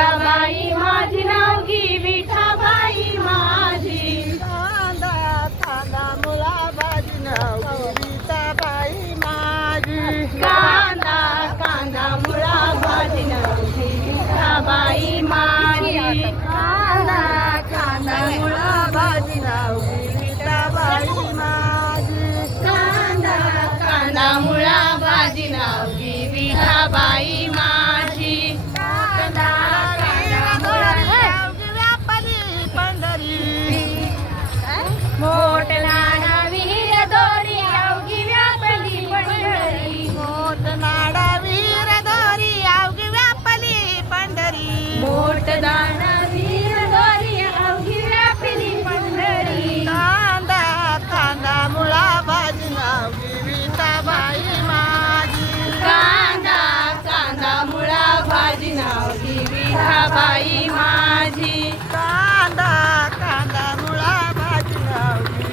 विठाबाई माझी नावगी विठाबाई माझी कांदा कांदा मुळा भाजी नावगी विठाबाई माझी कांदा कांदा मुळा भाजी नावगी विठाबाई माझी कांदा कांदा मुळा भाजी नावगी विठाबाई माझी कांदा कांदा मुळा भाजी नावगी विठाबाई माझी कांदा कांदा मुळा नावगी व्यापारी पंढरी मोठ नाना वीर दोरी अवघी व्यापली पंढरी मोठ नाडा वीर दोरी अवघी व्यापली पंढरी मोठ दाना वीर दोरी अवघी व्यापली पंढरी कांदा कांदा मुळा भाजी नावगी विठाबाई माझी कांदा कांदा मुळा भाजी नावगी विठाबाई